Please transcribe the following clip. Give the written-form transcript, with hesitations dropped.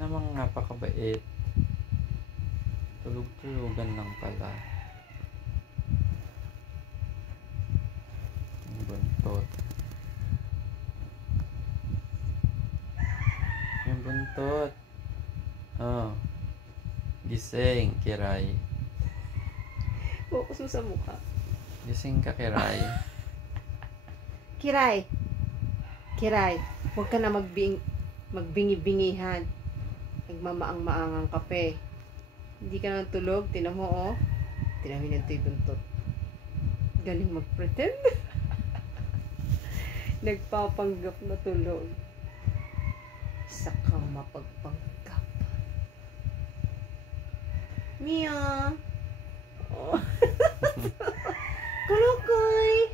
namang napakabait. Tulog-tulugan lang pala. Ang buntot. Yung buntot. Oh. Gising, Kiray. Focus mo sa mukha. Gising ka, Kiray. Kiray! Kiray, huwag ka na magbingi-bingihan. Nagmamaang-maangang kape. Hindi ka na tulog. Tinan mo, oh. Tinan mo yung buntot. Galing mag-pretend. Nagpapanggap na tulog. Isa kang mapagpanggap. Mia! Oh. Kulukoy!